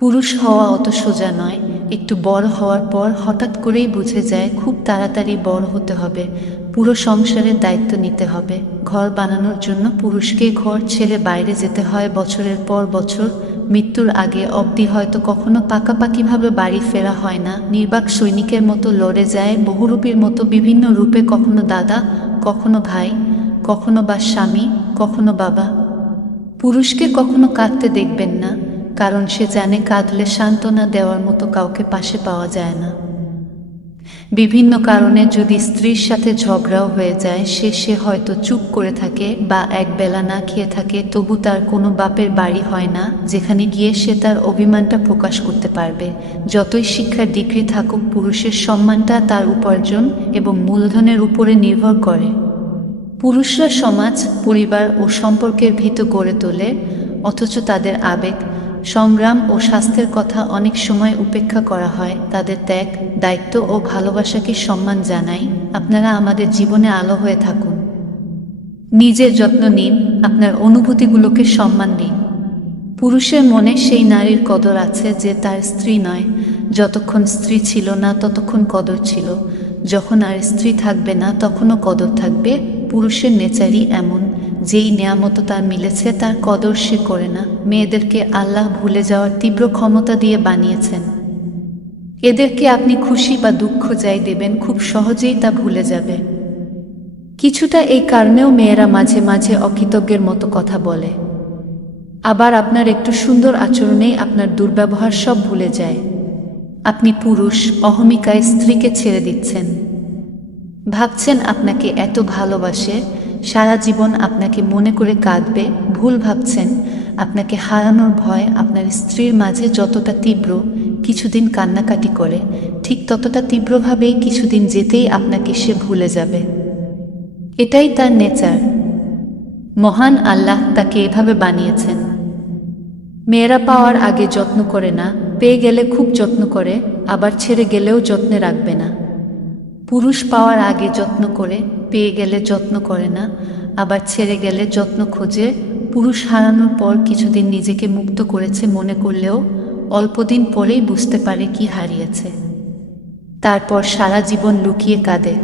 পুরুষ হওয়া অত সোজা নয়। একটু বড় হওয়ার পর হঠাৎ করেই বুঝে যায় খুব তাড়াতাড়ি বড় হতে হবে, পুরো সংসারের দায়িত্ব নিতে হবে। ঘর বানানোর জন্য পুরুষকে ঘর ছেড়ে বাইরে যেতে হয় বছরের পর বছর। মৃত্যুর আগে অবধি হয়তো কখনো পাকাপাকিভাবে বাড়ি ফেরা হয় না। নির্বাক সৈনিকের মতো লড়ে যায়, বহুরূপীর মতো বিভিন্ন রূপে, কখনো দাদা, কখনো ভাই, কখনো বা স্বামী, কখনো বাবা। পুরুষকে কখনো কাঁদতে দেখবেন না, কারণ সে জানে কাঁদলে সান্ত্বনা দেওয়ার মতো কাউকে পাশে পাওয়া যায় না। বিভিন্ন কারণে যদি স্ত্রীর সাথে ঝগড়াও হয়ে যায়, সে হয়তো চুপ করে থাকে বা একবেলা না খেয়ে থাকে, তবু তার কোনো বাপের বাড়ি হয় না যেখানে গিয়ে সে তার অভিমানটা প্রকাশ করতে পারবে। যতই শিক্ষার ডিগ্রি থাকুক, পুরুষের সম্মানটা তার উপার্জন এবং মূলধনের উপরে নির্ভর করে। পুরুষরা সমাজ, পরিবার ও সম্পর্কের ভিত গড়ে তোলে, অথচ তাদের আবেগ, সংগ্রাম ও স্বাস্থ্যের কথা অনেক সময় উপেক্ষা করা হয়। তাদের ত্যাগ, দায়িত্ব ও ভালোবাসাকে সম্মান জানাই। আপনারা আমাদের জীবনে আলো হয়ে থাকুন। নিজের যত্ন নিন, আপনার অনুভূতিগুলোকে সম্মান দিন। পুরুষের মনে সেই নারীর কদর আছে যে তার স্ত্রী নয়। যতক্ষণ স্ত্রী ছিল না ততক্ষণ কদর ছিল, যখন আর স্ত্রী থাকবে না তখনও কদর থাকবে। পুরুষের নেচারই এমন, যেই নেয়ামত তার মিলেছে তার কদর সে করে না। মেয়েদেরকে আল্লাহ ভুলে যাওয়ার তীব্র ক্ষমতা দিয়ে বানিয়েছেন। এদেরকে আপনি খুশি বা দুঃখ যাই দেবেন, খুব সহজেই তা ভুলে যাবে। কিছুটা এই কারণেও মেয়েরা মাঝে মাঝে অকৃতজ্ঞের মতো কথা বলে। আবার আপনার একটু সুন্দর আচরণেই আপনার দুর্ব্যবহার সব ভুলে যায়। আপনি পুরুষ, অহমিকায় স্ত্রীকে ছেড়ে দিচ্ছেন। ভাবছেন আপনাকে এত ভালোবাসে, সারা জীবন আপনাকে মনে করে কাঁদবে। ভুল ভাবছেন। আপনাকে হারানোর ভয় আপনার স্ত্রীর মাঝে যতটা তীব্র, কিছুদিন কান্নাকাটি করে, ঠিক ততটা তীব্রভাবেই কিছুদিন যেতেই আপনাকে সে ভুলে যাবে। এটাই তার নেচার। মহান আল্লাহ তাকে এভাবে বানিয়েছেন। মেয়েরা পাওয়ার আগে যত্ন করে না, পেয়ে গেলে খুব যত্ন করে, আবার ছেড়ে গেলেও যত্নে রাখবে না। পুরুষ পাওয়ার আগে যত্ন করে, পেয়ে গেলে যত্ন করে না, আবার ছেড়ে গেলে যত্ন খোঁজে। পুরুষ হারানোর পর কিছুদিন নিজেকে মুক্ত করেছে মনে করলেও অল্পদিন পরেই বুঝতে পারে কি হারিয়েছে। তারপর সারা জীবন লুকিয়ে কাঁদে।